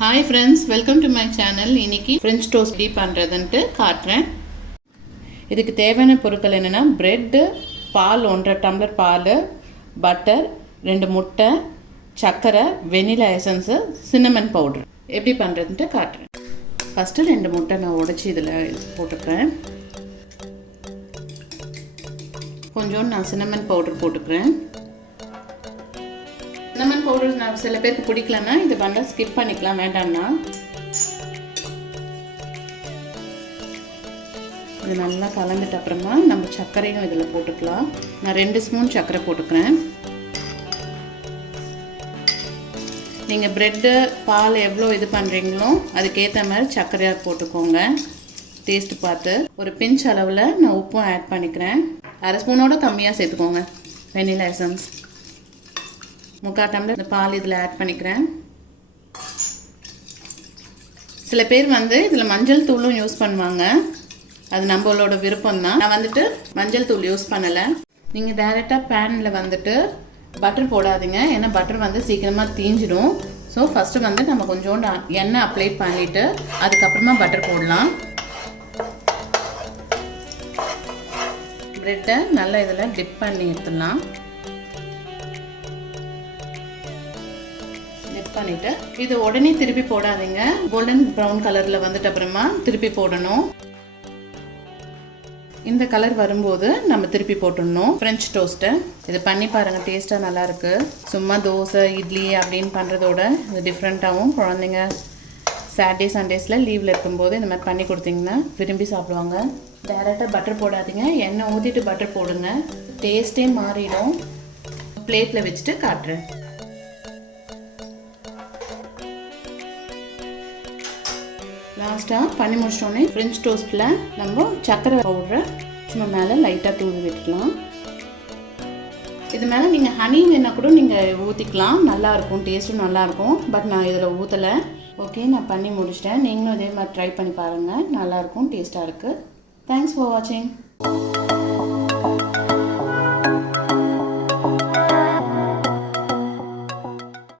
Hi friends, welcome to my channel. இன்னைக்கு French toast எப்படி பண்றதுன்னு காட்டுறேன். இதுக்கு தேவையான பொருட்கள் என்னன்னா பிரெட், பால் 1.5 டம்ளர் பால், பட்டர், 2 முட்டை, சக்கரை, வெனிலா எசன்ஸ், சின்னமன் பவுடர். எப்படி பண்றதுன்னு காட்டுறேன். ஃபர்ஸ்ட் 2 முட்டை நான் உடைச்சி இதில் போட்டுக்கிறேன். கொஞ்சம் நான் சின்னமன் பவுடர் போட்டுக்கிறேன். சின்னமன் பவுடர் நான் சில பேருக்கு பிடிக்கலன்னா இது பண்ண ஸ்கிப் பண்ணிக்கலாம், வேண்டாம்னா. இது நல்லா கலந்துட்டு அப்புறமா நம்ம சர்க்கரையும் இதில் போட்டுக்கலாம். நான் 2 ஸ்பூன் சர்க்கரை போட்டுக்கிறேன். நீங்கள் ப்ரெட்டு பால் எவ்வளோ இது பண்ணுறீங்களோ அதுக்கேற்ற மாதிரி சர்க்கரையாக போட்டுக்கோங்க. டேஸ்ட்டு பார்த்து ஒரு பிஞ்ச் அளவில் நான் உப்பும் ஆட் பண்ணிக்கிறேன். 1/2 ஸ்பூனோட கம்மியாக சேர்த்துக்கோங்க. வெனிலா எசன்ஸ் 3/4 டம்ளர் இந்த பால் இதில் ஆட் பண்ணிக்கிறேன். சில பேர் இதில் மஞ்சள் தூளும் யூஸ் பண்ணுவாங்க, அது நம்மளோட விருப்பம் தான். நான் மஞ்சள் தூள் யூஸ் பண்ணலை. நீங்கள் டைரெக்டாக பேனில் பட்டர் போடாதீங்க, ஏன்னா பட்டர் சீக்கிரமாக தீஞ்சிடும். ஸோ ஃபஸ்ட்டு நம்ம கொஞ்சோண்டு எண்ணெய் அப்ளை பண்ணிவிட்டு அதுக்கப்புறமா பட்டர் போடலாம். ப்ரெட்டை நல்லா இதில் டிப் பண்ணி எடுத்துடலாம். பண்ணிட்டு இது உடனே திருப்பி போடாதீங்க. கோல்டன் ப்ரௌன் கலர்ல அப்புறமா திருப்பி போடணும். இந்த கலர் வரும்போது நம்ம திருப்பி போட்டுடணும் ஃப்ரெஞ்ச் டோஸ்ட்டை. இது பண்ணி பாருங்க, டேஸ்ட்டாக நல்லா இருக்கு. சும்மா தோசை இட்லி அப்படின்னு பண்ணுறதோட இது டிஃப்ரெண்ட்டாகவும் குழந்தைங்க சாட்டர்டே சண்டேஸில் லீவில் இருக்கும்போது இந்த மாதிரி பண்ணி கொடுத்தீங்கன்னா விரும்பி சாப்பிடுவாங்க. டைரெக்டாக பட்டர் போடாதீங்க, எண்ணெய் ஊற்றிட்டு பட்டர் போடுங்க, டேஸ்ட்டே மாறிடும். பிளேட்டில் வச்சுட்டு காட்டுறேன். லாஸ்ட்டாக பண்ணி முடிச்சோடனே ஃப்ரெஞ்ச் டோஸ்ட்டில் நம்ம சர்க்கரை பவுடரை சும்மா மேலே லைட்டாக தூவி விட்டுக்கலாம். இது மேலே நீங்கள் ஹனி வேணால் கூட நீங்கள் ஊற்றிக்கலாம், நல்லாயிருக்கும், டேஸ்ட்டும் நல்லாயிருக்கும். பட் நான் இதில் ஊற்றலை. ஓகே, நான் பண்ணி முடிச்சிட்டேன். நீங்களும் இதே மாதிரி ட்ரை பண்ணி பாருங்கள், நல்லாயிருக்கும், டேஸ்ட்டாக இருக்குது. தேங்க்ஸ் ஃபார் வாட்சிங்.